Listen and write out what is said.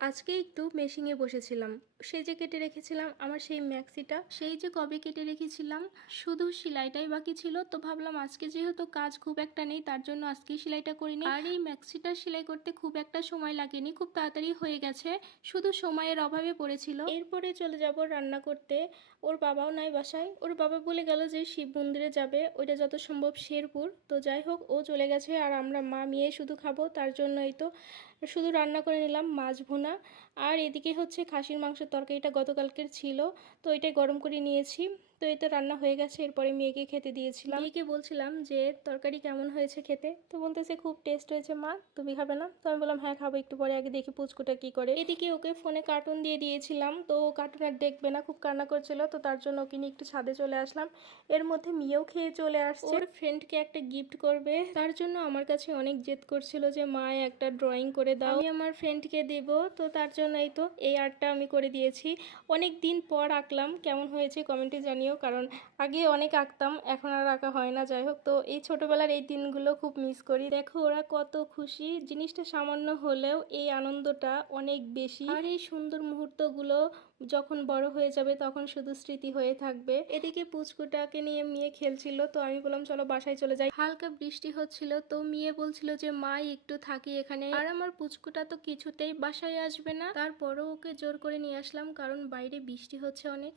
আজকে একটু মেশিনে বসেছিলাম। সেই যে কেটে রেখেছিলাম আমার সেই ম্যাক্সিটা, সেই যে কবে কেটে রেখেছিলাম, শুধু সেলাইটাই বাকি ছিল। তো ভাবলাম আজকে যেহেতু কাজ খুব একটা নেই, তার জন্য আজকেই সেলাইটা করিনি। আর এই ম্যাক্সিটা সেলাই করতে খুব একটা সময় লাগেনি, খুব তাড়াতাড়ি হয়ে গেছে, শুধু সময়ের অভাবে পড়েছিল। এরপরে চলে যাব রান্না করতে। ওর বাবাও নাই বাসায়। ওর বাবা বলে গেল যে শিব মন্দিরে যাবে, ওইটা যত সম্ভব শেরপুর। তো যাই হোক, ও চলে গেছে আর আমরা মা মেয়ে শুধু খাবো, তার জন্যই তো শুধু রান্না করে নিলাম মাছ ভুনা। আর এদিকে হচ্ছে খাসির মাংসের তরকারিটা গতকালকের ছিল, তো এটাই গরম করে নিয়েছি। তো এটা রান্না হয়ে গেছে। এরপরে মেয়েকে খেতে দিয়েছিলাম। মেয়েকে বলছিলাম যে তরকারি কেমন হয়েছে খেতে, তো বলতেছে খুব টেস্ট হয়েছে মা, তুমি খাবে না? তো আমি বললাম হ্যাঁ খাবো, একটু পরে আগে দেখি পুচকুটা কি করে। এদিকে ওকে ফোনে কার্টুন দিয়ে দিয়েছিলাম, তো কার্টুন আর দেখবে না, খুব কান্না করছিল। তো তার জন্য ওকে নিয়ে একটু ছাদে চলে আসলাম। এর মধ্যে মেয়েও খেয়ে চলে আসছে। ওর ফ্রেন্ডকে একটা গিফট করবে, তার জন্য আমার কাছে অনেক জেদ করছিল যে মা একটা ড্রয়িং করে দাও, আমি আমার ফ্রেন্ডকে দেব। তো তার জন্য এই আর্টটা আমি করে দিয়েছি। অনেক দিন পর আঁকলাম, কেমন হয়েছে কমেন্টে জানিও, কারণ আগে অনেক আঁকতাম, এখন আর আঁকা হয় না। যাই হোক, তো এই ছোটবেলার এই দিনগুলো খুব মিস করি। দেখো ওরা কত খুশি, জিনিসটা সামান্য হলেও এই আনন্দটা অনেক বেশি। আর এই সুন্দর মুহূর্তগুলো যখন বড় হয়ে যাবে তখন শুধু স্মৃতি হয়ে থাকবে। এদিকে পুচকুটাকে নিয়ে মেয়ে খেলছিল, তো আমি বললাম চলো বাসায় চলে যাই। হালকা বৃষ্টি হচ্ছিল, তো মেয়ে বলছিল যে মা একটু থাকি এখানে। আর আমার পুচকুটা তো কিছুতেই বাসায় আসবে না, তারপরও ওকে জোর করে নিয়ে আসলাম, কারণ বাইরে বৃষ্টি হচ্ছে অনেক।